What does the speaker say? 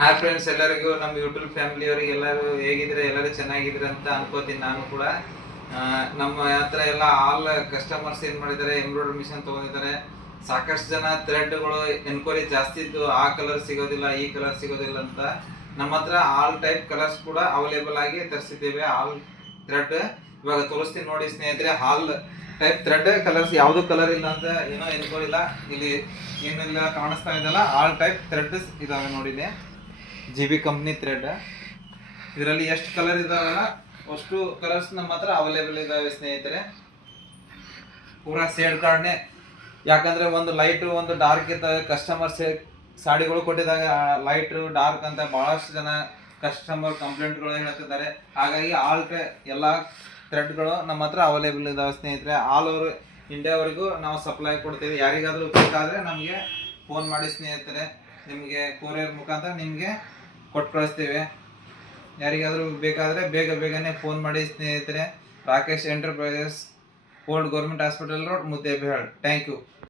Hi friends, ಎಲ್ಲರಿಗೂ ನಮ್ಮ YouTube ಫ್ಯಾಮಿಲಿಯವರಿಗೆ ಎಲ್ಲರೂ ಹೇಗಿದ್ರೆ ಎಲ್ಲರೂ ಚೆನ್ನಾಗಿದ್ರೆ ಅಂತ ಅನ್ಕೋತೀನಿ. ನಾನು ಕೂಡ ನಮ್ಮ ಹತ್ರ ಎಲ್ಲ ಆಲ್ ಕಸ್ಟಮರ್ಸ್ ಏನು ಮಾಡಿದ್ದಾರೆ, ಎಂಬ್ರಾಯ್ಡ್ರಿ ಮಿಷನ್ ತೊಗೊಂಡಿದ್ದಾರೆ. ಸಾಕಷ್ಟು ಜನ ಥ್ರೆಡ್ಗಳು ಎನ್ಕ್ವೈರಿ ಜಾಸ್ತಿ ಇದ್ದು, ಆ ಕಲರ್ ಸಿಗೋದಿಲ್ಲ, ಈ ಕಲರ್ ಸಿಗೋದಿಲ್ಲ ಅಂತ. ನಮ್ಮ ಹತ್ರ ಆಲ್ ಟೈಪ್ ಕಲರ್ಸ್ ಕೂಡ ಅವೈಲೇಬಲ್ ಆಗಿ ತರಿಸಿದ್ದೇವೆ. ಆಲ್ ಥ್ರೆಡ್ ಇವಾಗ ತೋರಿಸ್ತೀನಿ ನೋಡಿ ಸ್ನೇಹಿತರೆ. ಆಲ್ ಟೈಪ್ ಥ್ರೆಡ್ ಕಲರ್ಸ್ ಯಾವುದು ಕಲರ್ ಇಲ್ಲ ಅಂತ ಏನೋ ಎನ್ಕ್ವೈರಿ ಇಲ್ಲ. ಇಲ್ಲಿ ಏನೆಲ್ಲ ಕಾಣಿಸ್ತಾ ಇದೆಯಲ್ಲ, ಆಲ್ ಟೈಪ್ ಥ್ರೆಡ್ಸ್ ಇದಾವೆ ನೋಡಿದೆ. GB company thread. ಇದರಲ್ಲಿ ಎಷ್ಟು ಕಲರ್ ಇದಾವಲ್ಲ ಅಷ್ಟು ಕಲರ್ಸ್ ನಮ್ಮ ಹತ್ರ ಅವೈಲೇಬಲ್ ಇದಾವೆ ಸ್ನೇಹಿತರೆ. ಪೂರಾ ಸೇಡ್ ಕಾರ್ಡ್ನೆ, ಯಾಕಂದ್ರೆ ಒಂದು ಲೈಟ್ ಒಂದು ಡಾರ್ಕ್ ಇದ್ದಾವೆ. ಕಸ್ಟಮರ್ಸ್ ಸಾಡಿಗಳು ಕೊಟ್ಟಿದಾಗ ಲೈಟ್ ಡಾರ್ಕ್ ಅಂತ ಬಹಳಷ್ಟು ಜನ ಕಸ್ಟಮರ್ ಕಂಪ್ಲೇಂಟ್ಗಳು ಹೇಳ್ತಿದ್ದಾರೆ. ಹಾಗಾಗಿ ಎಲ್ಲ ಥ್ರೆಡ್ಗಳು ನಮ್ಮ ಹತ್ರ ಅವೈಲೇಬಲ್ ಇದಾವೆ ಸ್ನೇಹಿತರೆ. ಆಲ್ ಓವರ್ ಇಂಡಿಯಾವರೆಗೂ ನಾವು ಸಪ್ಲೈ ಕೊಡ್ತೀವಿ. ಯಾರಿಗಾದರೂ ಬೇಕಾದರೆ ನಮಗೆ ಫೋನ್ ಮಾಡಿ ಸ್ನೇಹಿತರೆ, ನಿಮಗೆ ಕೊರಿಯರ್ ಮುಖಾಂತರ ನಿಮಗೆ ಕೊಟ್ಟು ಕಳಿಸ್ತೀವಿ. ಯಾರಿಗಾದರೂ ಬೇಕಾದರೆ ಬೇಗನೆ ಫೋನ್ ಮಾಡಿ ಸ್ನೇಹಿತರೆ. Rakesh enterprises, old government hospital road, Muddebihal. Thank you.